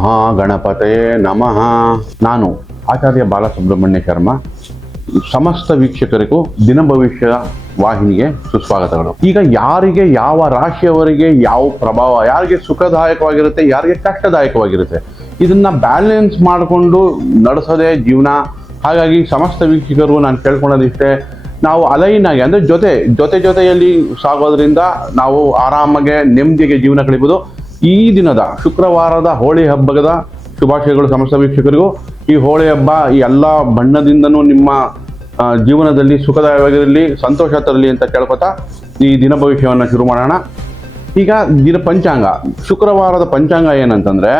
ಮಹಾಗಣಪತೇ ನಮಃ. ನಾನು ಆಚಾರ್ಯ ಬಾಲಸುಬ್ರಹ್ಮಣ್ಯ ಶರ್ಮಾ. ಸಮಸ್ತ ವೀಕ್ಷಕರಿಗೂ ದಿನ ಭವಿಷ್ಯ ವಾಹಿನಿಗೆ ಸುಸ್ವಾಗತಗಳು. ಈಗ ಯಾರಿಗೆ ಯಾವ ರಾಶಿಯವರಿಗೆ ಯಾವ ಪ್ರಭಾವ, ಯಾರಿಗೆ ಸುಖದಾಯಕವಾಗಿರುತ್ತೆ, ಯಾರಿಗೆ ಕಷ್ಟದಾಯಕವಾಗಿರುತ್ತೆ, ಇದನ್ನ ಬ್ಯಾಲೆನ್ಸ್ ಮಾಡಿಕೊಂಡು ನಡೆಸೋದೇ ಜೀವನ. ಹಾಗಾಗಿ ಸಮಸ್ತ ವೀಕ್ಷಕರು ನಾನು ಕೇಳ್ಕೊಳ್ಳೋದಿಷ್ಟೇ, ನಾವು ಅಲೈನ್ ಆಗಿ ಅಂದರೆ ಜೊತೆಯಲ್ಲಿ ಸಾಗೋದ್ರಿಂದ ನಾವು ಆರಾಮಾಗೆ ನೆಮ್ಮದಿಗೆ ಜೀವನ ಕಳಿಬೋದು. ಈ ದಿನದ ಶುಕ್ರವಾರದ ಹೋಳಿ ಹಬ್ಬದ ಶುಭಾಶಯಗಳು ಸಮಸ್ತ ವೀಕ್ಷಕರಿಗೂ. ಈ ಹೋಳಿ ಹಬ್ಬ ಈ ಎಲ್ಲ ಬಣ್ಣದಿಂದನೂ ನಿಮ್ಮ ಜೀವನದಲ್ಲಿ ಸುಖದಾಯವಾಗಿರಲಿ, ಸಂತೋಷ ತರಲಿ ಅಂತ ಕೇಳ್ಕೊತಾ ಈ ದಿನ ಭವಿಷ್ಯವನ್ನು ಶುರು ಮಾಡೋಣ. ಈಗ ಪಂಚಾಂಗ, ಶುಕ್ರವಾರದ ಪಂಚಾಂಗ ಏನಂತಂದ್ರೆ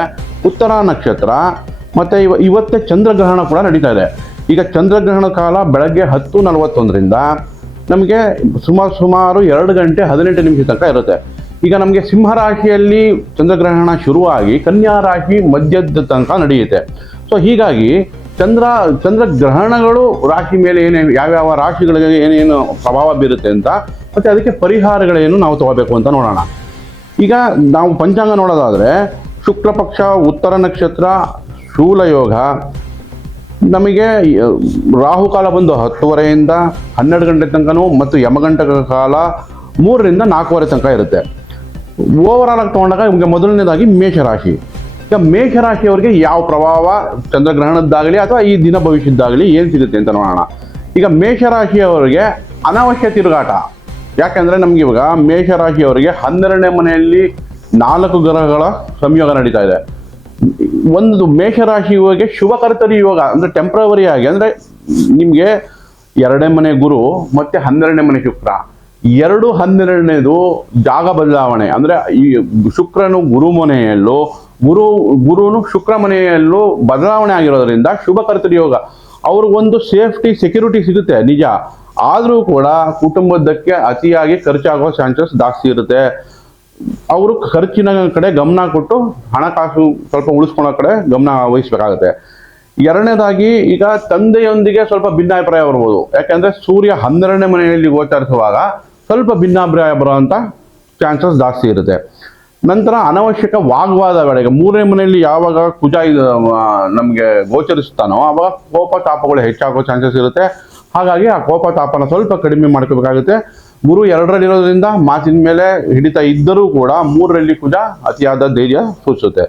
ಉತ್ತರ ನಕ್ಷತ್ರ, ಮತ್ತೆ ಇವತ್ತೇ ಚಂದ್ರಗ್ರಹಣ ಕೂಡ ನಡೀತಾ ಇದೆ. ಈಗ ಚಂದ್ರಗ್ರಹಣ ಕಾಲ ಬೆಳಗ್ಗೆ 10:41ರಿಂದ ನಮಗೆ ಸುಮಾರು 2 ಗಂಟೆ 18 ನಿಮಿಷ ತನಕ ಇರುತ್ತೆ. ಈಗ ನಮಗೆ ಸಿಂಹರಾಶಿಯಲ್ಲಿ ಚಂದ್ರಗ್ರಹಣ ಶುರುವಾಗಿ ಕನ್ಯಾ ರಾಶಿ ಮಧ್ಯದ ತನಕ ನಡೆಯುತ್ತೆ. ಸೊ ಹೀಗಾಗಿ ಚಂದ್ರಗ್ರಹಣಗಳು ರಾಶಿ ಮೇಲೆ ಯಾವ್ಯಾವ ರಾಶಿಗಳಿಗೆ ಏನೇನು ಪ್ರಭಾವ ಬೀರುತ್ತೆ ಅಂತ, ಮತ್ತೆ ಅದಕ್ಕೆ ಪರಿಹಾರಗಳೇನು ನಾವು ತಗೋಬೇಕು ಅಂತ ನೋಡೋಣ. ಈಗ ನಾವು ಪಂಚಾಂಗ ನೋಡೋದಾದ್ರೆ ಶುಕ್ಲ ಪಕ್ಷ, ಉತ್ತರ ನಕ್ಷತ್ರ, ಶೂಲಯೋಗ, ನಮಗೆ ರಾಹುಕಾಲ ಬಂದು 10:30ಯಿಂದ 12 ಗಂಟೆ ತನಕನೂ, ಮತ್ತು ಯಮಗಂಟಕ ಕಾಲ 3ರಿಂದ 4:15 ತನಕ ಇರುತ್ತೆ. ಓವರ್ ಆಲ್ ಆಗಿ ತಗೊಂಡಾಗ ನಿಮಗೆ ಮೊದಲನೇದಾಗಿ ಮೇಷರಾಶಿ. ಈಗ ಮೇಷರಾಶಿಯವರಿಗೆ ಯಾವ ಪ್ರಭಾವ ಚಂದ್ರಗ್ರಹಣದ್ದಾಗಲಿ ಅಥವಾ ಈ ದಿನ ಭವಿಷ್ಯದ್ದಾಗಲಿ ಏನು ಸಿಗುತ್ತೆ ಅಂತ ನೋಡೋಣ. ಈಗ ಮೇಷರಾಶಿಯವರಿಗೆ ಅನಾವಶ್ಯ ತಿರುಗಾಟ. ಯಾಕಂದ್ರೆ ನಮ್ಗೆ ಇವಾಗ ಮೇಷರಾಶಿಯವರಿಗೆ 12ನೇ ಮನೆಯಲ್ಲಿ 4 ಗ್ರಹಗಳ ಸಂಯೋಗ ನಡೀತಾ ಇದೆ. ಒಂದು ಮೇಷರಾಶಿಯವರಿಗೆ ಶುಭಕರ್ತರಿ ಯೋಗ ಅಂದ್ರೆ ಟೆಂಪ್ರವರಿ ಆಗಿ, ಅಂದ್ರೆ ನಿಮ್ಗೆ 2ನೇ ಮನೆ ಗುರು ಮತ್ತೆ 12ನೇ ಮನೆ ಶುಕ್ರ, 12 ಜಾಗ ಬದಲಾವಣೆ. ಅಂದ್ರೆ ಈ ಶುಕ್ರನು ಗುರು ಮನೆಯಲ್ಲೂ ಗುರುನು ಶುಕ್ರ ಮನೆಯಲ್ಲೂ ಬದಲಾವಣೆ ಆಗಿರೋದ್ರಿಂದ ಶುಭಕರ್ತರಿ ಯೋಗ. ಅವ್ರಿಗೊಂದು ಸೇಫ್ಟಿ ಸೆಕ್ಯೂರಿಟಿ ಸಿಗುತ್ತೆ ನಿಜ, ಆದ್ರೂ ಕೂಡ ಕುಟುಂಬದಕ್ಕೆ ಅತಿಯಾಗಿ ಖರ್ಚಾಗೋ ಚಾನ್ಸಸ್ ಜಾಸ್ತಿ ಇರುತ್ತೆ. ಅವರು ಖರ್ಚಿನ ಕಡೆ ಗಮನ ಕೊಟ್ಟು ಹಣಕಾಸು ಸ್ವಲ್ಪ ಉಳಿಸ್ಕೊಳ್ಳೋ ಕಡೆ ಗಮನ ವಹಿಸ್ಬೇಕಾಗತ್ತೆ. ಎರಡನೇದಾಗಿ ಈಗ ತಂದೆಯೊಂದಿಗೆ ಸ್ವಲ್ಪ ಭಿನ್ನಾಭಿಪ್ರಾಯ ಬರ್ಬೋದು. ಯಾಕಂದ್ರೆ ಸೂರ್ಯ 12ನೇ ಮನೆಯಲ್ಲಿ ಗೋಚರಿಸುವಾಗ ಸ್ವಲ್ಪ ಭಿನ್ನಾಭಿಪ್ರಾಯ ಬರುವಂತ ಚಾನ್ಸಸ್ ಜಾಸ್ತಿ ಇರುತ್ತೆ. ನಂತರ ಅನವಶ್ಯಕ ವಾಗ್ವಾದಗಳಿಗೆ, 3ನೇ ಮನೆಯಲ್ಲಿ ಯಾವಾಗ ಕುಜ ನಮಗೆ ಗೋಚರಿಸ್ತಾನೋ ಆವಾಗ ಕೋಪ ತಾಪಗಳು ಹೆಚ್ಚಾಗೋ ಚಾನ್ಸಸ್ ಇರುತ್ತೆ. ಹಾಗಾಗಿ ಆ ಕೋಪ ತಾಪನ ಸ್ವಲ್ಪ ಕಡಿಮೆ ಮಾಡ್ಕೋಬೇಕಾಗುತ್ತೆ. ಗುರು 2ರಲ್ಲಿರೋದ್ರಿಂದ ಮಾತಿನ ಮೇಲೆ ಹಿಡಿತ ಇದ್ದರೂ ಕೂಡ 3ರಲ್ಲಿ ಕುಜ ಅತಿಯಾದ ಧೈರ್ಯ ಸೂಚಿಸುತ್ತೆ.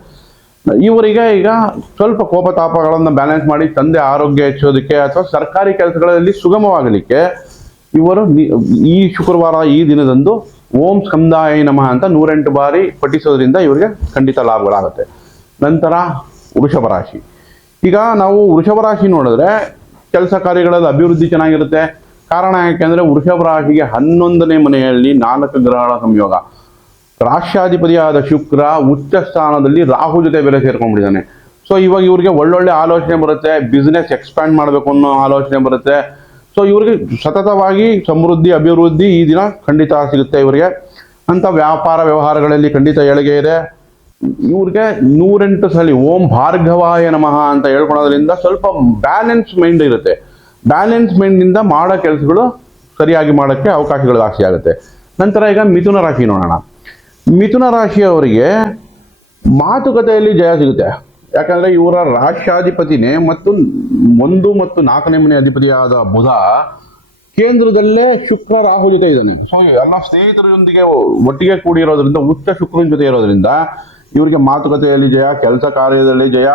ಇವರಿಗೆ ಈಗ ಸ್ವಲ್ಪ ಕೋಪ ತಾಪಗಳನ್ನು ಬ್ಯಾಲೆನ್ಸ್ ಮಾಡಿ ತಂದೆ ಆರೋಗ್ಯ ಹೆಚ್ಚೋದಕ್ಕೆ ಅಥವಾ ಸರ್ಕಾರಿ ಕೆಲಸಗಳಲ್ಲಿ ಸುಗಮವಾಗಲಿಕ್ಕೆ ಇವರು ಈ ಶುಕ್ರವಾರ ಈ ದಿನದಂದು ಓಂ ಸ್ಕಂದಾಯ ನಮಃ ಅಂತ 108 ಬಾರಿ ಪಠಿಸೋದ್ರಿಂದ ಇವರಿಗೆ ಖಂಡಿತ ಲಾಭಗಳಾಗುತ್ತೆ. ನಂತರ ವೃಷಭ ರಾಶಿ. ಈಗ ನಾವು ವೃಷಭ ರಾಶಿ ನೋಡಿದ್ರೆ ಕೆಲಸ ಕಾರ್ಯಗಳಲ್ಲಿ ಅಭಿವೃದ್ಧಿ ಚೆನ್ನಾಗಿರುತ್ತೆ. ಕಾರಣ ಯಾಕೆಂದ್ರೆ ವೃಷಭ ರಾಶಿಗೆ 11ನೇ ಮನೆಯಲ್ಲಿ 4 ಗ್ರಹಗಳ ಸಂಯೋಗ. ರಾಷ್ಟ್ರಾಧಿಪತಿಯಾದ ಶುಕ್ರ ಉಚ್ಚ ಸ್ಥಾನದಲ್ಲಿ ರಾಹು ಜೊತೆ ಬೇರೆ ಸೇರ್ಕೊಂಡ್ಬಿಟ್ಟಿದ್ದಾನೆ. ಸೊ ಇವಾಗ ಇವ್ರಿಗೆ ಒಳ್ಳೊಳ್ಳೆ ಆಲೋಚನೆ ಬರುತ್ತೆ, ಬಿಸ್ನೆಸ್ ಎಕ್ಸ್ಪ್ಯಾಂಡ್ ಮಾಡಬೇಕು ಅನ್ನೋ ಆಲೋಚನೆ ಬರುತ್ತೆ. ಸೊ ಇವ್ರಿಗೆ ಸತತವಾಗಿ ಸಮೃದ್ಧಿ ಅಭಿವೃದ್ಧಿ ಈ ದಿನ ಖಂಡಿತ ಸಿಗುತ್ತೆ ಇವರಿಗೆ ಅಂತ. ವ್ಯಾಪಾರ ವ್ಯವಹಾರಗಳಲ್ಲಿ ಖಂಡಿತ ಏಳಿಗೆ ಇದೆ. ಇವ್ರಿಗೆ 108 ಸಲ ಓಂ ಭಾರ್ಗವಾಯ ನಮಃ ಅಂತ ಹೇಳ್ಕೊಳೋದ್ರಿಂದ ಸ್ವಲ್ಪ ಬ್ಯಾಲೆನ್ಸ್ ಮೈಂಡ್ ಇರುತ್ತೆ. ಬ್ಯಾಲೆನ್ಸ್ ಮೈಂಡ್ನಿಂದ ಮಾಡೋ ಕೆಲಸಗಳು ಸರಿಯಾಗಿ ಮಾಡೋಕ್ಕೆ ಅವಕಾಶಗಳು ಜಾಸ್ತಿ ಆಗುತ್ತೆ. ನಂತರ ಈಗ ಮಿಥುನ ರಾಶಿ ನೋಡೋಣ. ಮಿಥುನ ರಾಶಿಯವರಿಗೆ ಮಾತುಕತೆಯಲ್ಲಿ ಜಯ ಸಿಗುತ್ತೆ. ಯಾಕಂದ್ರೆ ಇವರ ರಾಷ್ಟ್ರಾಧಿಪತಿನೇ ಮತ್ತು 1 ಮತ್ತು 4ನೇ ಮನೆ ಅಧಿಪತಿಯಾದ ಬುಧ ಕೇಂದ್ರದಲ್ಲೇ ಶುಕ್ರ ರಾಹು ಜೊತೆ ಇದ್ದಾನೆ. ಸೊ ಎಲ್ಲ ಸ್ನೇಹಿತರೊಂದಿಗೆ ಒಟ್ಟಿಗೆ ಕೂಡಿರೋದ್ರಿಂದ, ಉಚ್ಚ ಶುಕ್ರನ ಜೊತೆ ಇರೋದ್ರಿಂದ ಇವರಿಗೆ ಮಾತುಕತೆಯಲ್ಲಿ ಜಯ, ಕೆಲಸ ಕಾರ್ಯದಲ್ಲಿ ಜಯ.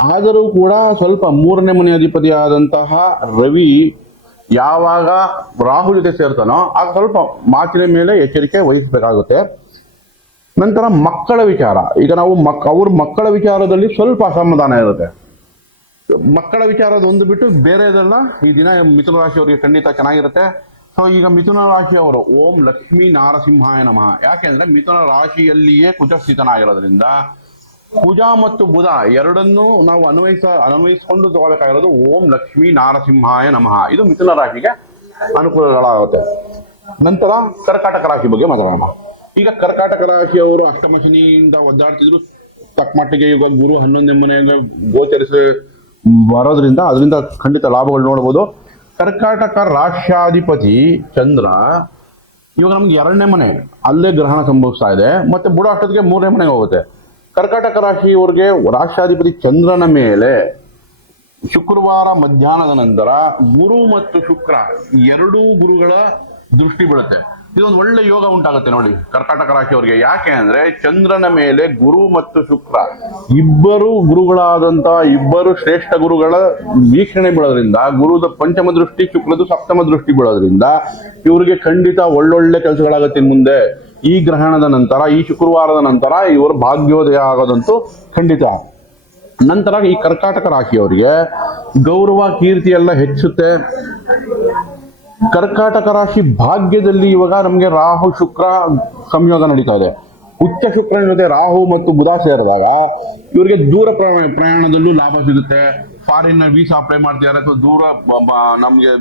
ಆದರೂ ಕೂಡ ಸ್ವಲ್ಪ 3ನೇ ಮನೆ ಅಧಿಪತಿಯಾದಂತಹ ರವಿ ಯಾವಾಗ ರಾಹು ಜೊತೆ ಸೇರ್ತಾನೋ ಆಗ ಸ್ವಲ್ಪ ಮಾತಿನ ಮೇಲೆ ಎಚ್ಚರಿಕೆ ವಹಿಸಬೇಕಾಗುತ್ತೆ. ನಂತರ ಮಕ್ಕಳ ವಿಚಾರ. ಈಗ ನಾವು ಅವ್ರ ಮಕ್ಕಳ ವಿಚಾರದಲ್ಲಿ ಸ್ವಲ್ಪ ಅಸಮಾಧಾನ ಇರುತ್ತೆ. ಮಕ್ಕಳ ವಿಚಾರದ ಒಂದು ಬಿಟ್ಟು ಬೇರೆದೆಲ್ಲ ಈ ದಿನ ಮಿಥುನ ರಾಶಿಯವರಿಗೆ ಖಂಡಿತ ಚೆನ್ನಾಗಿರುತ್ತೆ. ಸೊ ಈಗ ಮಿಥುನ ರಾಶಿಯವರು ಓಂ ಲಕ್ಷ್ಮೀ ನಾರಸಿಂಹಾಯ ನಮಃ. ಯಾಕೆಂದ್ರೆ ಮಿಥುನ ರಾಶಿಯಲ್ಲಿಯೇ ಕುಜ ಸ್ಥಿತನಾಗಿರೋದ್ರಿಂದ ಕುಜ ಮತ್ತು ಬುಧ ಎರಡನ್ನೂ ನಾವು ಅನ್ವಯಿಸಿಕೊಂಡು ತಗೋಬೇಕಾಗಿರೋದು ಓಂ ಲಕ್ಷ್ಮೀ ನಾರಸಿಂಹಾಯ ನಮಃ. ಇದು ಮಿಥುನ ರಾಶಿಗೆ ಅನುಕೂಲಗಳಾಗುತ್ತೆ. ನಂತರ ಕರ್ಕಾಟಕ ರಾಶಿ ಬಗ್ಗೆ ಮಾತಾಡೋಣ. ಈಗ ಕರ್ಕಾಟಕ ರಾಶಿಯವರು ಅಷ್ಟಮ ಶನಿಯಿಂದ ಒದ್ದಾಡ್ತಿದ್ರು. ತಕ್ಕಮಟ್ಟಿಗೆ ಈಗ ಗುರು 11ನೇ ಮನೆಗೆ ಗೋಚರಿಸಿ ಬರೋದ್ರಿಂದ ಅದರಿಂದ ಖಂಡಿತ ಲಾಭಗಳು ನೋಡ್ಬೋದು. ಕರ್ಕಾಟಕ ರಾಷ್ಟ್ರಾಧಿಪತಿ ಚಂದ್ರ ಇವಾಗ ನಮ್ಗೆ 2ನೇ ಮನೆ ಅಲ್ಲೇ ಗ್ರಹಣ ಸಂಭವಿಸ್ತಾ ಇದೆ. ಮತ್ತೆ ಬುಡ ಅಷ್ಟೊತ್ತಿಗೆ 3ನೇ ಮನೆಗೆ ಹೋಗುತ್ತೆ. ಕರ್ಕಾಟಕ ರಾಶಿಯವರಿಗೆ ರಾಷ್ಟ್ರಾಧಿಪತಿ ಚಂದ್ರನ ಮೇಲೆ ಶುಕ್ರವಾರ ಮಧ್ಯಾಹ್ನದ ನಂತರ ಗುರು ಮತ್ತು ಶುಕ್ರ ಎರಡೂ ಗುರುಗಳ ದೃಷ್ಟಿ ಬೀಳುತ್ತೆ. ಇದೊಂದು ಒಳ್ಳೆ ಯೋಗ ಉಂಟಾಗುತ್ತೆ ನೋಡಿ ಕರ್ಕಾಟಕ ರಾಶಿಯವರಿಗೆ. ಯಾಕೆ ಅಂದ್ರೆ ಚಂದ್ರನ ಮೇಲೆ ಗುರು ಮತ್ತು ಶುಕ್ರ ಇಬ್ಬರು ಗುರುಗಳಾದಂತ ಇಬ್ಬರು ಶ್ರೇಷ್ಠ ಗುರುಗಳ ವೀಕ್ಷಣೆ ಬೀಳೋದ್ರಿಂದ, ಗುರುದ ಪಂಚಮ ದೃಷ್ಟಿ ಶುಕ್ರದು ಸಪ್ತಮ ದೃಷ್ಟಿ ಬೀಳೋದ್ರಿಂದ ಇವರಿಗೆ ಖಂಡಿತ ಒಳ್ಳೊಳ್ಳೆ ಕೆಲಸಗಳಾಗುತ್ತೆ ಮುಂದೆ. ಈ ಗ್ರಹಣದ ನಂತರ, ಈ ಶುಕ್ರವಾರದ ನಂತರ ಇವರು ಭಾಗ್ಯೋದಯ ಆಗೋದಂತೂ ಖಂಡಿತ. ನಂತರ ಈ ಕರ್ಕಾಟಕ ರಾಶಿಯವರಿಗೆ ಗೌರವ ಕೀರ್ತಿ ಎಲ್ಲ ಹೆಚ್ಚುತ್ತೆ. ಕರ್ಕಾಟಕ ರಾಶಿ ಭಾಗ್ಯದಲ್ಲಿ ಇವಾಗ ನಮಗೆ ರಾಹು ಶುಕ್ರ ಸಂಯೋಗ ನಡೀತಾ ಇದೆ. ಉಚ್ಚ ಶುಕ್ರನ ಜೊತೆ ರಾಹು ಮತ್ತು ಬುಧ ಸೇರಿದಾಗ ಇವರಿಗೆ ದೂರ ಪ್ರಯಾಣದಲ್ಲೂ ಲಾಭ ಸಿಗುತ್ತೆ. ಫಾರಿನ್ ವೀಸಾ ಅಪ್ಲೈ ಮಾಡ್ತಿದ್ದಾರೆ ಅಥವಾ ದೂರ ನಮ್ಗೆ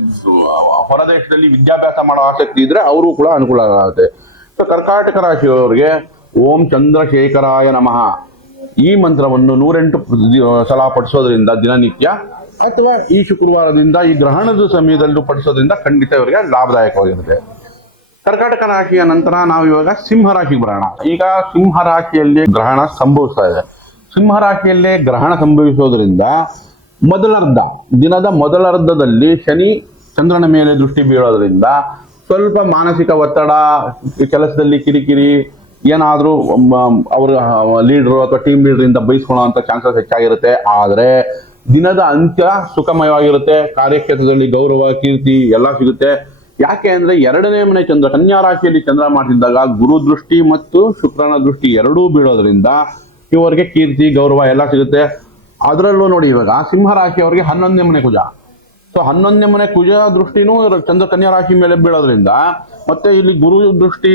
ಹೊರದೇಶದಲ್ಲಿ ವಿದ್ಯಾಭ್ಯಾಸ ಮಾಡೋ ಆಸಕ್ತಿ ಇದ್ರೆ ಅವರು ಕೂಡ ಅನುಕೂಲ ಆಗುತ್ತೆ. ಸೊ ಕರ್ಕಾಟಕ ರಾಶಿಯವರಿಗೆ ಓಂ ಚಂದ್ರಶೇಖರಾಯ ನಮಃ ಈ ಮಂತ್ರವನ್ನು 108 ಸಲ ಪಠಿಸೋದ್ರಿಂದ ದಿನನಿತ್ಯ, ಅಥವಾ ಈ ಶುಕ್ರವಾರದಿಂದ ಈ ಗ್ರಹಣದ ಸಮಯದಲ್ಲೂ ಪಠಿಸೋದ್ರಿಂದ ಖಂಡಿತ ಇವರಿಗೆ ಲಾಭದಾಯಕವಾಗಿರುತ್ತೆ. ಕರ್ಕಾಟಕ ರಾಶಿಯ ನಂತರ ನಾವು ಇವಾಗ ಸಿಂಹ ರಾಶಿಗೆ ಬರೋಣ. ಈಗ ಸಿಂಹ ರಾಶಿಯಲ್ಲಿ ಗ್ರಹಣ ಸಂಭವಿಸ್ತಾ ಇದೆ. ಸಿಂಹ ರಾಶಿಯಲ್ಲೇ ಗ್ರಹಣ ಸಂಭವಿಸೋದ್ರಿಂದ ದಿನದ ಮೊದಲರ್ಧದಲ್ಲಿ ಶನಿ ಚಂದ್ರನ ಮೇಲೆ ದೃಷ್ಟಿ ಬೀಳೋದ್ರಿಂದ ಸ್ವಲ್ಪ ಮಾನಸಿಕ ಒತ್ತಡ, ಕೆಲಸದಲ್ಲಿ ಕಿರಿಕಿರಿ, ಏನಾದ್ರೂ ಅವ್ರ ಲೀಡರು ಅಥವಾ ಟೀಮ್ ಲೀಡರ್ ಇಂದ ಬೈಸ್ಕೊಳ್ಳೋ ಅಂತ ಚಾನ್ಸಸ್ ಹೆಚ್ಚಾಗಿರುತ್ತೆ. ಆದ್ರೆ ದಿನದ ಅಂತ್ಯ ಸುಖಮಯವಾಗಿರುತ್ತೆ. ಕಾರ್ಯಕ್ಷೇತ್ರದಲ್ಲಿ ಗೌರವ ಕೀರ್ತಿ ಎಲ್ಲ ಸಿಗುತ್ತೆ. ಯಾಕೆ ಅಂದ್ರೆ 2ನೇ ಮನೆ ಚಂದ್ರ ಕನ್ಯಾ ರಾಶಿಯಲ್ಲಿ ಚಂದ್ರ ಮಾಡ್ತಿದ್ದಾಗ ಗುರು ದೃಷ್ಟಿ ಮತ್ತು ಶುಕ್ರನ ದೃಷ್ಟಿ ಎರಡೂ ಬೀಳೋದ್ರಿಂದ ಇವರಿಗೆ ಕೀರ್ತಿ ಗೌರವ ಎಲ್ಲ ಸಿಗುತ್ತೆ. ಅದರಲ್ಲೂ ನೋಡಿ ಇವಾಗ ಸಿಂಹ ರಾಶಿಯವರಿಗೆ 11ನೇ ಮನೆ ಕುಜ. ಸೊ 11ನೇ ಮನೆ ಕುಜ ದೃಷ್ಟಿನೂ ಚಂದ್ರ ಕನ್ಯಾ ರಾಶಿ ಮೇಲೆ ಬೀಳೋದ್ರಿಂದ, ಮತ್ತೆ ಇಲ್ಲಿ ಗುರು ದೃಷ್ಟಿ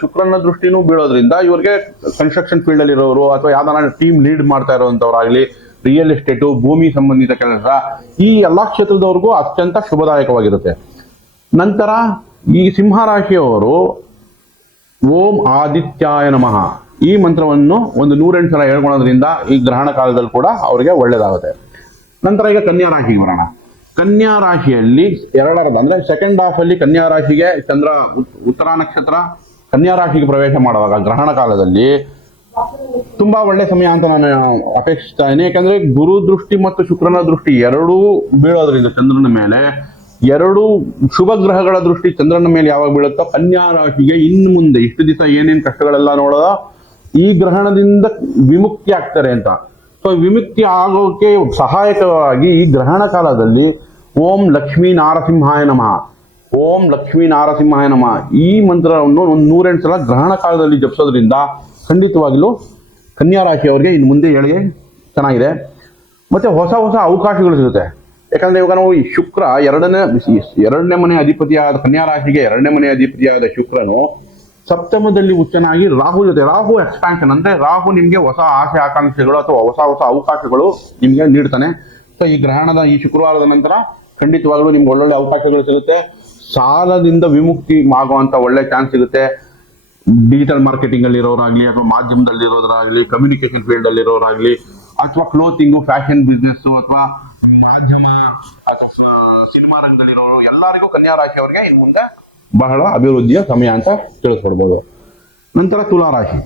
ಶುಕ್ರನ ದೃಷ್ಟಿನೂ ಬೀಳೋದ್ರಿಂದ ಇವರಿಗೆ ಕನ್ಸ್ಟ್ರಕ್ಷನ್ ಫೀಲ್ಡ್ ಅಲ್ಲಿ ಇರೋರು ಅಥವಾ ಯಾವ್ದಾರ ಟೀಮ್ ಲೀಡ್ ಮಾಡ್ತಾ ಇರೋಂಥವ್ರಾಗ್ಲಿ, ರಿಯಲ್ ಎಸ್ಟೇಟು, ಭೂಮಿ ಸಂಬಂಧಿತ ಕೆಲಸ, ಈ ಎಲ್ಲಾ ಕ್ಷೇತ್ರದವ್ರಿಗೂ ಅತ್ಯಂತ ಶುಭದಾಯಕವಾಗಿರುತ್ತೆ. ನಂತರ ಈ ಸಿಂಹ ರಾಶಿಯವರು ಓಂ ಆದಿತ್ಯಾಯ ನಮಃ ಈ ಮಂತ್ರವನ್ನು ಒಂದು 108 ಸಲ ಹೇಳ್ಕೊಳ್ಳೋದ್ರಿಂದ ಈ ಗ್ರಹಣ ಕಾಲದಲ್ಲಿ ಕೂಡ ಅವರಿಗೆ ಒಳ್ಳೇದಾಗುತ್ತೆ. ನಂತರ ಈಗ ಕನ್ಯಾ ರಾಶಿಗೆ ಬರೋಣ. ಕನ್ಯಾ ರಾಶಿಯಲ್ಲಿ ಅಂದ್ರೆ ಸೆಕೆಂಡ್ ಹಾಫ್ ಅಲ್ಲಿ ಕನ್ಯಾ ರಾಶಿಗೆ ಚಂದ್ರ ಉತ್ತರ ನಕ್ಷತ್ರ ಕನ್ಯಾ ರಾಶಿಗೆ ಪ್ರವೇಶ ಮಾಡುವಾಗ ಗ್ರಹಣ ಕಾಲದಲ್ಲಿ ತುಂಬಾ ಒಳ್ಳೆ ಸಮಯ ಅಂತ ನಾನು ಅಪೇಕ್ಷಿಸ್ತಾ ಇದ್ದೀನಿ. ಯಾಕಂದ್ರೆ ಗುರು ದೃಷ್ಟಿ ಮತ್ತು ಶುಕ್ರನ ದೃಷ್ಟಿ ಎರಡೂ ಬೀಳೋದ್ರಿಂದ ಚಂದ್ರನ ಮೇಲೆ, ಎರಡು ಶುಭ ಗ್ರಹಗಳ ದೃಷ್ಟಿ ಚಂದ್ರನ ಮೇಲೆ ಯಾವಾಗ ಬೀಳುತ್ತೋ ಕನ್ಯಾ ರಾಶಿಗೆ ಇನ್ನು ಮುಂದೆ ಇಷ್ಟು ದಿವಸ ಏನೇನು ಕಷ್ಟಗಳೆಲ್ಲ ನೋಡೋದ ಈ ಗ್ರಹಣದಿಂದ ವಿಮುಕ್ತಿ ಆಗ್ತಾರೆ ಅಂತ. ಸೊ ವಿಮುಕ್ತಿ ಆಗೋಕೆ ಸಹಾಯಕವಾಗಿ ಈ ಗ್ರಹಣ ಕಾಲದಲ್ಲಿ ಓಂ ಲಕ್ಷ್ಮೀ ನಾರಸಿಂಹಾಯ ನಮಃ, ಓಂ ಲಕ್ಷ್ಮೀ ನಾರಸಿಂಹಾಯ ನಮಃ ಈ ಮಂತ್ರವನ್ನು ಒಂದು 108 ಸಲ ಗ್ರಹಣ ಕಾಲದಲ್ಲಿ ಜಪಿಸೋದ್ರಿಂದ ಖಂಡಿತವಾಗ್ಲೂ ಕನ್ಯಾ ರಾಶಿಯವರಿಗೆ ಇನ್ನು ಮುಂದೆ ಏಳಿಗೆ ಚೆನ್ನಾಗಿದೆ. ಮತ್ತೆ ಹೊಸ ಹೊಸ ಅವಕಾಶಗಳು ಸಿಗುತ್ತೆ. ಯಾಕಂದ್ರೆ ಇವಾಗ ನಾವು ಈ ಶುಕ್ರ ಎರಡನೇ ಮನೆ ಅಧಿಪತಿಯಾದ ಕನ್ಯಾ ರಾಶಿಗೆ 2ನೇ ಮನೆ ಅಧಿಪತಿಯಾದ ಶುಕ್ರನು ಸಪ್ತಮದಲ್ಲಿ ಉಚ್ಚನಾಗಿ ರಾಹು ಜೊತೆ, ರಾಹು ಎಕ್ಸ್ಪಾನ್ಷನ್ ಅಂದ್ರೆ ರಾಹು ನಿಮ್ಗೆ ಹೊಸ ಆಸೆ ಆಕಾಂಕ್ಷೆಗಳು ಅಥವಾ ಹೊಸ ಹೊಸ ಅವಕಾಶಗಳು ನಿಮ್ಗೆ ನೀಡ್ತಾನೆ. ಸೊ ಈ ಗ್ರಹಣದ ಈ ಶುಕ್ರವಾರದ ನಂತರ ಖಂಡಿತವಾಗ್ಲೂ ನಿಮ್ಗೆ ಒಳ್ಳೊಳ್ಳೆ ಅವಕಾಶಗಳು ಸಿಗುತ್ತೆ. ಸಾಲದಿಂದ ವಿಮುಕ್ತಿ ಆಗುವಂತ ಒಳ್ಳೆ ಚಾನ್ಸ್ ಸಿಗುತ್ತೆ. ಡಿಜಿಟಲ್ ಮಾರ್ಕೆಟಿಂಗ್ ಅಲ್ಲಿ ಇರೋರಾಗ್ಲಿ ಅಥವಾ ಮಾಧ್ಯಮದಲ್ಲಿ ಇರೋರಾಗ್ಲಿ, ಕಮ್ಯುನಿಕೇಶನ್ ಫೀಲ್ಡ್ ಅಲ್ಲಿ ಇರೋರಾಗ್ಲಿ, ಅಥವಾ ಕ್ಲೋತಿಂಗ್ ಫ್ಯಾಷನ್ ಬಿಸ್ನೆಸ್ ಅಥವಾ ಮಾಧ್ಯಮ ಅಥವಾ ಸಿನಿಮಾ ರಂಗದಲ್ಲಿ ಇರೋರು ಎಲ್ಲರಿಗೂ ಕನ್ಯಾ ರಾಶಿಯವರಿಗೆ ಇನ್ನು ಮುಂದೆ ಬಹಳ ಅಭಿವೃದ್ಧಿಯ ಸಮಯ ಅಂತ ತಿಳಿಸ್ಕೊಡ್ಬೋದು. ನಂತರ ತುಲಾರಾಶಿ.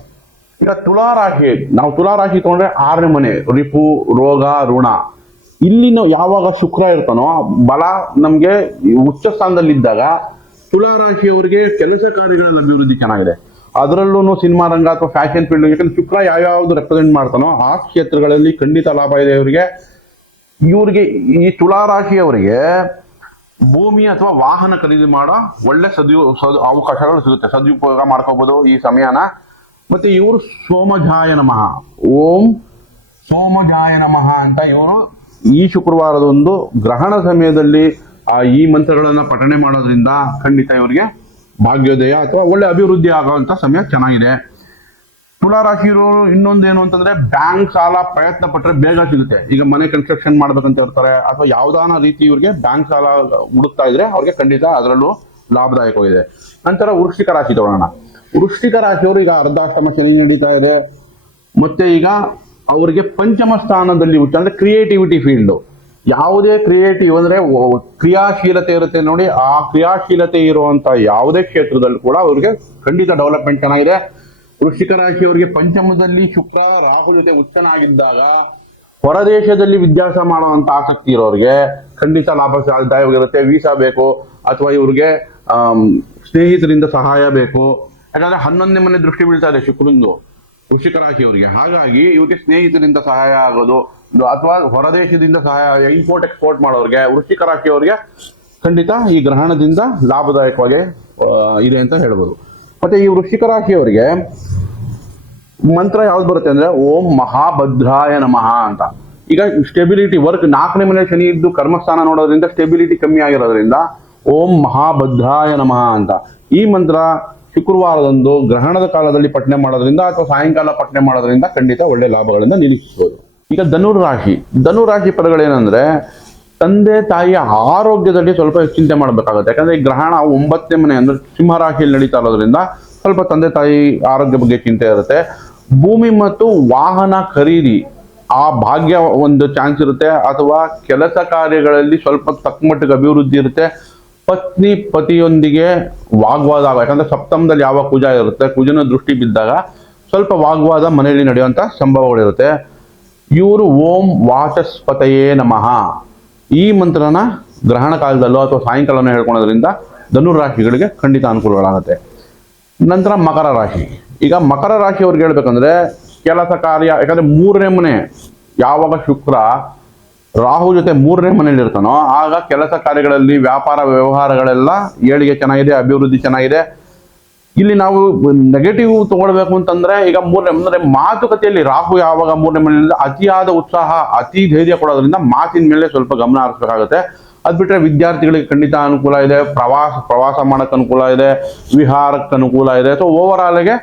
ಈಗ ತುಲಾರಾಶಿ ನಾವು ತುಲಾರಾಶಿ ತಗೊಂಡ್ರೆ 6ನೇ ಮನೆ ರಿಪು ರೋಗ ಋಣ. ಇಲ್ಲಿ ನಾವು ಯಾವಾಗ ಶುಕ್ರ ಇರ್ತಾನೋ ಬಲ ನಮ್ಗೆ ಉಚ್ಚ ಸ್ಥಾನದಲ್ಲಿದ್ದಾಗ ತುಲಾರಾಶಿಯವರಿಗೆ ಕೆಲಸ ಕಾರ್ಯಗಳಲ್ಲಿ ಅಭಿವೃದ್ಧಿ ಚೆನ್ನಾಗಿದೆ. ಅದರಲ್ಲೂ ಸಿನಿಮಾ ರಂಗ ಅಥವಾ ಫ್ಯಾಷನ್ ಫೀಲ್ಡ್, ಯಾಕಂದ್ರೆ ಶುಕ್ರ ಯಾವ್ಯಾವ್ದು ರೆಪ್ರೆಸೆಂಟ್ ಮಾಡ್ತಾನೋ ಆ ಕ್ಷೇತ್ರಗಳಲ್ಲಿ ಖಂಡಿತ ಲಾಭ ಇದೆ ಇವರಿಗೆ. ಈ ತುಲಾರಾಶಿಯವರಿಗೆ ಭೂಮಿ ಅಥವಾ ವಾಹನ ಖರೀದಿ ಮಾಡೋ ಒಳ್ಳೆ ಅವಕಾಶಗಳು ಸಿಗುತ್ತೆ. ಸದುಪಯೋಗ ಮಾಡ್ಕೋಬಹುದು ಈ ಸಮಯನ. ಮತ್ತೆ ಇವರು ಸೋಮಜಾಯ ನಮಃ, ಓಂ ಸೋಮಜಾಯ ನಮಃ ಅಂತ ಇವರು ಈ ಶುಕ್ರವಾರದೊಂದು ಗ್ರಹಣ ಸಮಯದಲ್ಲಿ ಈ ಮಂತ್ರಗಳನ್ನ ಪಠಣೆ ಮಾಡೋದ್ರಿಂದ ಖಂಡಿತ ಇವರಿಗೆ ಭಾಗ್ಯೋದಯ ಅಥವಾ ಒಳ್ಳೆ ಅಭಿವೃದ್ಧಿ ಆಗುವಂತ ಸಮಯ ಚೆನ್ನಾಗಿದೆ. ತುಲಾರಾಶಿ ಇರೋರು ಇನ್ನೊಂದೇನು ಅಂತಂದ್ರೆ ಬ್ಯಾಂಕ್ ಸಾಲ ಪ್ರಯತ್ನ ಪಟ್ಟರೆ ಬೇಗ ಸಿಗುತ್ತೆ. ಈಗ ಮನೆ ಕನ್ಸ್ಟ್ರಕ್ಷನ್ ಮಾಡ್ಬೇಕಂತ ಇರ್ತಾರೆ ಅಥವಾ ಯಾವ್ದಾನ ರೀತಿ ಇವ್ರಿಗೆ ಬ್ಯಾಂಕ್ ಸಾಲ ಹುಡುಕ್ತಾ ಇದ್ರೆ ಅವ್ರಿಗೆ ಖಂಡಿತ ಅದರಲ್ಲೂ ಲಾಭದಾಯಕವಾಗಿದೆ. ನಂತರ ವೃಶ್ಚಿಕ ರಾಶಿ ತಗೊಳ್ಳೋಣ. ವೃಶ್ಚಿಕ ರಾಶಿಯವರು ಈಗ ಅರ್ಧಾಷ್ಟಮ ಶನಿ ನಡೀತಾ ಇದೆ. ಮತ್ತೆ ಈಗ ಅವರಿಗೆ ಪಂಚಮ ಸ್ಥಾನದಲ್ಲಿ ಅಂದ್ರೆ ಕ್ರಿಯೇಟಿವಿಟಿ ಫೀಲ್ಡ್, ಯಾವುದೇ ಕ್ರಿಯೇಟಿವ್ ಅಂದ್ರೆ ಕ್ರಿಯಾಶೀಲತೆ ಇರುತ್ತೆ ನೋಡಿ, ಆ ಕ್ರಿಯಾಶೀಲತೆ ಇರುವಂತ ಯಾವುದೇ ಕ್ಷೇತ್ರದಲ್ಲಿ ಕೂಡ ಅವ್ರಿಗೆ ಖಂಡಿತ ಡೆವಲಪ್ಮೆಂಟ್ ಚೆನ್ನಾಗಿದೆ. ವೃಶ್ಚಿಕ ರಾಶಿಯವರಿಗೆ ಪಂಚಮದಲ್ಲಿ ಶುಕ್ರ ರಾಹು ಜೊತೆ ಉಚ್ಚನಾಗಿದ್ದಾಗ ಹೊರದೇಶದಲ್ಲಿ ವಿದ್ಯಾಭ್ಯಾಸ ಮಾಡುವಂತ ಆಸಕ್ತಿ ಇರೋರಿಗೆ ಖಂಡಿತ ಲಾಭದಾಯವಾಗಿರುತ್ತೆ. ವೀಸಾ ಬೇಕು ಅಥವಾ ಇವ್ರಿಗೆ ಸ್ನೇಹಿತರಿಂದ ಸಹಾಯ ಬೇಕು. ಯಾಕಂದ್ರೆ 11ನೇ ಮನೆ ದೃಷ್ಟಿ ಬೀಳ್ತಾ ಇದೆ ಶುಕ್ರಂದು ವೃಶ್ಚಿಕ ರಾಶಿಯವರಿಗೆ. ಹಾಗಾಗಿ ಇವ್ರಿಗೆ ಸ್ನೇಹಿತರಿಂದ ಸಹಾಯ ಆಗೋದು ಅಥವಾ ಹೊರದೇಶದಿಂದ ಸಹಾಯ, ಇಂಪೋರ್ಟ್ ಎಕ್ಸ್ಪೋರ್ಟ್ ಮಾಡೋರಿಗೆ ವೃಶ್ಚಿಕ ರಾಶಿಯವರಿಗೆ ಖಂಡಿತ ಈ ಗ್ರಹಣದಿಂದ ಲಾಭದಾಯಕವಾಗಿ ಇದೆ ಅಂತ ಹೇಳ್ಬೋದು. ಮತ್ತೆ ಈ ವೃಶ್ಚಿಕ ರಾಶಿಯವರಿಗೆ ಮಂತ್ರ ಯಾವ್ದು ಬರುತ್ತೆ ಅಂದ್ರೆ ಓಂ ಮಹಾಭದ್ರಾಯ ನಮಃ ಅಂತ. ಈಗ ಸ್ಟೆಬಿಲಿಟಿ ವರ್ಕ್ 4ನೇ ಮನೆ ಶನಿ ಇದ್ದು ಕರ್ಮಸ್ಥಾನ ನೋಡೋದ್ರಿಂದ ಸ್ಟೆಬಿಲಿಟಿ ಕಮ್ಮಿ ಆಗಿರೋದ್ರಿಂದ ಓಂ ಮಹಾಭದ್ರಾಯ ನಮಃ ಅಂತ ಈ ಮಂತ್ರ ಶುಕ್ರವಾರದಂದು ಗ್ರಹಣದ ಕಾಲದಲ್ಲಿ ಪಠನೆ ಮಾಡೋದ್ರಿಂದ ಅಥವಾ ಸಾಯಂಕಾಲ ಪಠನೆ ಮಾಡೋದ್ರಿಂದ ಖಂಡಿತ ಒಳ್ಳೆ ಲಾಭಗಳಿಂದ ನಿರೀಕ್ಷಿಸಬಹುದು. ಈಗ ಧನುರಾಶಿ ಪದಗಳೇನಂದ್ರೆ ತಂದೆ ತಾಯಿಯ ಆರೋಗ್ಯದಲ್ಲಿ ಸ್ವಲ್ಪ ಚಿಂತೆ ಮಾಡಬೇಕಾಗುತ್ತೆ. ಯಾಕಂದ್ರೆ ಈ ಗ್ರಹಣ 9ನೇ ಮನೆ ಅಂದ್ರೆ ಸಿಂಹರಾಶಿಯಲ್ಲಿ ನಡೀತಾ ಇರೋದ್ರಿಂದ ಸ್ವಲ್ಪ ತಂದೆ ತಾಯಿ ಆರೋಗ್ಯ ಬಗ್ಗೆ ಚಿಂತೆ ಇರುತ್ತೆ. ಭೂಮಿ ಮತ್ತು ವಾಹನ ಖರೀದಿ ಆ ಭಾಗ್ಯ ಒಂದು ಚಾನ್ಸ್ ಇರುತ್ತೆ. ಅಥವಾ ಕೆಲಸ ಕಾರ್ಯಗಳಲ್ಲಿ ಸ್ವಲ್ಪ ತಕ್ಕಮಟ್ಟಿಗೆ ಅಭಿವೃದ್ಧಿ ಇರುತ್ತೆ. ಪತ್ನಿ ಪತಿಯೊಂದಿಗೆ ವಾಗ್ವಾದ ಯಾಕಂದ್ರೆ ಸಪ್ತಮದಲ್ಲಿ ಯಾವ ಕುಜ ಇರುತ್ತೆ, ಕುಜನ ದೃಷ್ಟಿ ಬಿದ್ದಾಗ ಸ್ವಲ್ಪ ವಾಗ್ವಾದ ಮನೆಯಲ್ಲಿ ನಡೆಯುವಂತ ಸಂಭವಗಳಿರುತ್ತೆ. ಇವರು ಓಂ ವಾಚಸ್ಪತಯೇ ನಮಃ ಈ ಮಂತ್ರನ ಗ್ರಹಣ ಕಾಲದಲ್ಲೋ ಅಥವಾ ಸಾಯಂಕಾಲನೋ ಹೇಳ್ಕೊಳೋದ್ರಿಂದ ಧನುರಾಶಿಗಳಿಗೆ ಖಂಡಿತ ಅನುಕೂಲಗಳಾಗುತ್ತೆ. ನಂತರ ಮಕರ ರಾಶಿ. ಈಗ ಮಕರ ರಾಶಿಯವ್ರಿಗೆ ಹೇಳ್ಬೇಕಂದ್ರೆ ಕೆಲಸ ಕಾರ್ಯ, ಯಾಕಂದ್ರೆ 3ನೇ ಮನೆ ಯಾವಾಗ ಶುಕ್ರ ರಾಹು ಜೊತೆ 3ನೇ ಮನೆಯಲ್ಲಿ ಇರ್ತಾನೋ ಆಗ ಕೆಲಸ ಕಾರ್ಯಗಳಲ್ಲಿ ವ್ಯಾಪಾರ ವ್ಯವಹಾರಗಳೆಲ್ಲ ಏಳಿಗೆ ಚೆನ್ನಾಗಿದೆ, ಅಭಿವೃದ್ಧಿ ಚೆನ್ನಾಗಿದೆ. ಇಲ್ಲಿ ನಾವು ನೆಗೆಟಿವ್ ತಗೊಳ್ಬೇಕು ಅಂತಂದ್ರೆ ಈಗ 3ನೇ ಅಂದ್ರೆ ಮಾತುಕತೆಯಲ್ಲಿ ರಾಹು ಯಾವಾಗ 3ನೇ ಮನೆಯಲ್ಲಿ ಅತಿಯಾದ ಉತ್ಸಾಹ, ಅತಿ ಧೈರ್ಯ ಕೊಡೋದ್ರಿಂದ ಮಾತಿನ ಮೇಲೆ ಸ್ವಲ್ಪ ಗಮನ ಹರಿಸಬೇಕಾಗುತ್ತೆ. ಅದ್ ಬಿಟ್ರೆ ವಿದ್ಯಾರ್ಥಿಗಳಿಗೆ ಖಂಡಿತ ಅನುಕೂಲ ಇದೆ. ಪ್ರವಾಸ ಮಾಡಕ್ಕೆ ಅನುಕೂಲ ಇದೆ, ವಿಹಾರಕ್ಕೆ ಅನುಕೂಲ ಇದೆ. ಸೊ ಓವರ್ ಆಲ್ಗೆ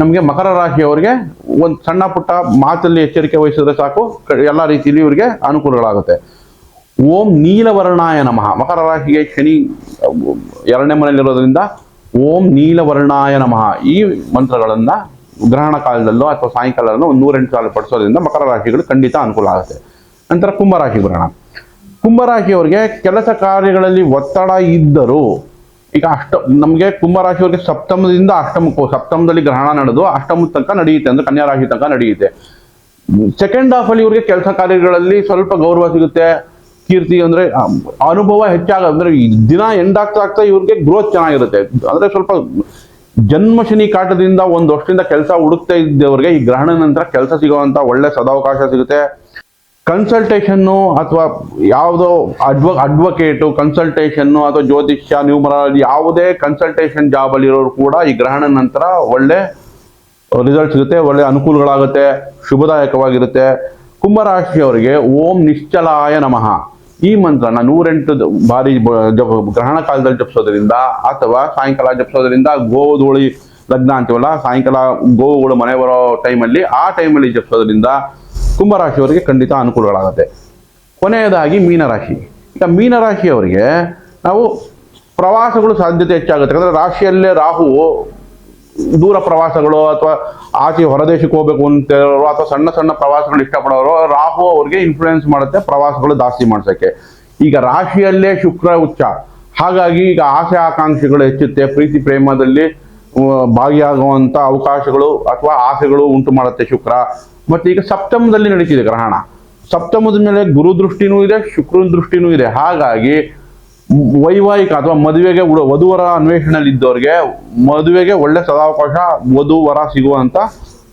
ನಮಗೆ ಮಕರ ರಾಶಿಯವರಿಗೆ ಒಂದು ಸಣ್ಣ ಪುಟ್ಟ ಮಾತಲ್ಲಿ ಎಚ್ಚರಿಕೆ ವಹಿಸಿದ್ರೆ ಸಾಕು, ಎಲ್ಲ ರೀತಿಯಲ್ಲಿ ಇವರಿಗೆ ಅನುಕೂಲಗಳಾಗುತ್ತೆ. ಓಂ ನೀಲವರ್ಣಾಯ ನಮಃ. ಮಕರ ರಾಶಿಗೆ ಶನಿ 2ನೇ ಮನೆಯಲ್ಲಿರೋದ್ರಿಂದ ಓಂ ನೀಲವರ್ಣಾಯ ನಮಃ ಈ ಮಂತ್ರಗಳನ್ನ ಗ್ರಹಣ ಕಾಲದಲ್ಲೋ ಅಥವಾ ಸಾಯಂಕಾಲದಲ್ಲೋ ಒಂದು 108 ಸಾಲ ಪಡಿಸೋದ್ರಿಂದ ಮಕರ ರಾಶಿಗಳು ಖಂಡಿತ ಅನುಕೂಲ ಆಗುತ್ತೆ. ನಂತರ ಕುಂಭರಾಶಿ ಬರೋಣ. ಕುಂಭರಾಶಿಯವರಿಗೆ ಕೆಲಸ ಕಾರ್ಯಗಳಲ್ಲಿ ಒತ್ತಡ ಇದ್ದರೂ ಈಗ ನಮಗೆ ಕುಂಭರಾಶಿಯವರಿಗೆ ಸಪ್ತಮದಿಂದ ಸಪ್ತಮದಲ್ಲಿ ಗ್ರಹಣ ನಡೆದು ಅಷ್ಟಮದ ತನಕ ನಡೆಯುತ್ತೆ, ಅಂದ್ರೆ ಕನ್ಯಾ ರಾಶಿ ತನಕ ನಡೆಯುತ್ತೆ. ಸೆಕೆಂಡ್ ಹಾಫ್ ಅಲ್ಲಿ ಇವ್ರಿಗೆ ಕೆಲಸ ಕಾರ್ಯಗಳಲ್ಲಿ ಸ್ವಲ್ಪ ಗೌರವ ಸಿಗುತ್ತೆ, ಕೀರ್ತಿ ಅಂದ್ರೆ ಅನುಭವ ಹೆಚ್ಚಾಗ ದಿನ ಎಂಡ್ ಆಗ್ತಾ ಇವ್ರಿಗೆ ಗ್ರೋತ್ ಚೆನ್ನಾಗಿರುತ್ತೆ. ಅಂದ್ರೆ ಸ್ವಲ್ಪ ಜನ್ಮ ಶನಿ ಕಾಟದಿಂದ 1 ವರ್ಷದಿಂದ ಕೆಲಸ ಹುಡುಕ್ತಾ ಇದ್ದವ್ರಿಗೆ ಈ ಗ್ರಹಣ ನಂತರ ಕೆಲಸ ಸಿಗುವಂತ ಒಳ್ಳೆ ಸದಾವಕಾಶ ಸಿಗುತ್ತೆ. ಕನ್ಸಲ್ಟೇಷನ್ನು ಅಥವಾ ಯಾವುದೋ ಅಡ್ವೊಕೇಟು ಕನ್ಸಲ್ಟೇಷನ್ನು ಅಥವಾ ಜ್ಯೋತಿಷ್ಯ ನ್ಯೂಮರಾಲಜಿ ಯಾವುದೇ ಕನ್ಸಲ್ಟೇಷನ್ ಜಾಬ್ ಅಲ್ಲಿ ಇರೋರು ಕೂಡ ಈ ಗ್ರಹಣ ನಂತರ ಒಳ್ಳೆ ರಿಸಲ್ಟ್ ಸಿಗುತ್ತೆ, ಒಳ್ಳೆ ಅನುಕೂಲಗಳಾಗುತ್ತೆ, ಶುಭದಾಯಕವಾಗಿರುತ್ತೆ. ಕುಂಭರಾಶಿಯವರಿಗೆ ಓಂ ನಿಶ್ಚಲಾಯ ನಮಃ ಈ ಮಂತ್ರನ 108 ಬಾರಿ ಗ್ರಹಣ ಕಾಲದಲ್ಲಿ ಜಪಿಸೋದ್ರಿಂದ ಅಥವಾ ಸಾಯಂಕಾಲ ಜಪಿಸೋದ್ರಿಂದ ಗೋಧೂಳಿ ಲಗ್ನ ಅಂತೀವಲ್ಲ, ಸಾಯಂಕಾಲ ಗೋವುಗಳು ಮನೆ ಬರೋ ಟೈಮಲ್ಲಿ ಆ ಟೈಮಲ್ಲಿ ಜಪಿಸೋದ್ರಿಂದ ಕುಂಭರಾಶಿಯವರಿಗೆ ಖಂಡಿತ ಅನುಕೂಲಗಳಾಗುತ್ತೆ. ಕೊನೆಯದಾಗಿ ಮೀನರಾಶಿ. ಈಗ ಮೀನರಾಶಿಯವರಿಗೆ ನಾವು ಪ್ರವಾಸಗಳು ಸಾಧ್ಯತೆ ಹೆಚ್ಚಾಗುತ್ತೆ. ಯಾಕಂದ್ರೆ ರಾಶಿಯಲ್ಲೇ ರಾಹು ದೂರ ಪ್ರವಾಸಗಳು ಅಥವಾ ಆಚೆ ಹೊರದೇಶಕ್ಕೆ ಹೋಗ್ಬೇಕು ಅಂತ ಅಥವಾ ಸಣ್ಣ ಸಣ್ಣ ಪ್ರವಾಸಗಳು ಇಷ್ಟಪಡೋರು ರಾಹು ಅವ್ರಿಗೆ ಇನ್ಫ್ಲೂಯೆನ್ಸ್ ಮಾಡುತ್ತೆ ಪ್ರವಾಸಗಳು ಜಾಸ್ತಿ ಮಾಡ್ಸಕ್ಕೆ. ಈಗ ರಾಶಿಯಲ್ಲೇ ಶುಕ್ರ ಉಚ್ಚ, ಹಾಗಾಗಿ ಈಗ ಆಸೆ ಆಕಾಂಕ್ಷೆಗಳು ಹೆಚ್ಚುತ್ತೆ, ಪ್ರೀತಿ ಪ್ರೇಮದಲ್ಲಿ ಭಾಗಿಯಾಗುವಂತ ಅವಕಾಶಗಳು ಅಥವಾ ಆಸೆಗಳು ಉಂಟು ಮಾಡುತ್ತೆ ಶುಕ್ರ. ಮತ್ತೆ ಈಗ ಸಪ್ತಮದಲ್ಲಿ ನಡೀತಿದೆ ಗ್ರಹಣ, ಸಪ್ತಮದ ಮೇಲೆ ಗುರು ದೃಷ್ಟಿನೂ ಇದೆ, ಶುಕ್ರನ ದೃಷ್ಟಿನೂ ಇದೆ. ಹಾಗಾಗಿ ವೈವಾಹಿಕ ಅಥವಾ ಮದುವೆಗೆ ವಧುವರ ಅನ್ವೇಷಣೆಯಲ್ಲಿ ಇದ್ದವ್ರಿಗೆ ಮದುವೆಗೆ ಒಳ್ಳೆ ಸದಾವಕಾಶ, ವಧುವರ ಸಿಗುವಂತ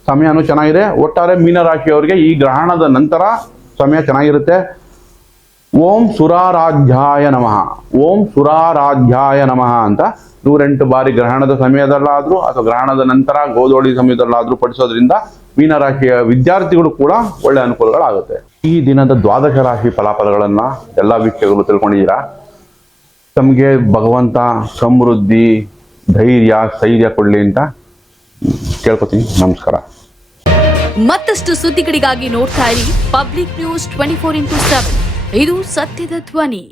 ಸಮಯನೂ ಚೆನ್ನಾಗಿದೆ. ಒಟ್ಟಾರೆ ಮೀನರಾಶಿಯವರಿಗೆ ಈ ಗ್ರಹಣದ ನಂತರ ಸಮಯ ಚೆನ್ನಾಗಿರುತ್ತೆ. ಓಂ ಸುರಾರಾಧ್ಯಾಯ ನಮಃ, ಓಂ ಸುರಾರಾಧ್ಯಾಯ ನಮಃ ಅಂತ 108 ಬಾರಿ ಗ್ರಹಣದ ಸಮಯದಲ್ಲಾದ್ರೂ ಅಥವಾ ಗ್ರಹಣದ ನಂತರ ಗೋಧೋಳಿ ಸಮಯದಲ್ಲಾದ್ರೂ ಪಡಿಸೋದ್ರಿಂದ ಮೀನರಾಶಿಯ ವಿದ್ಯಾರ್ಥಿಗಳು ಕೂಡ ಒಳ್ಳೆ ಅನುಕೂಲಗಳಾಗುತ್ತೆ. ಈ ದಿನದ 12 ರಾಶಿ ಫಲಾಫಲಗಳನ್ನ ಎಲ್ಲಾ ವೀಕ್ಷಕರು ತಿಳ್ಕೊಂಡಿದ್ದೀರಾ. ತಮಗೆ ಭಗವಂತ ಸಮೃದ್ಧಿ, ಧೈರ್ಯ, ಸ್ಥೈರ್ಯ ಕೊಡ್ಲಿ ಅಂತ ಕೇಳ್ಕೊತೀನಿ. ನಮಸ್ಕಾರ. ಮತ್ತಷ್ಟು ಸುದ್ದಿಗಳಿಗಾಗಿ ನೋಡ್ತಾ ಇರಿ ಪಬ್ಲಿಕ್ ನ್ಯೂಸ್ 24x7. ಇದು ಸತ್ಯದ ಧ್ವನಿ.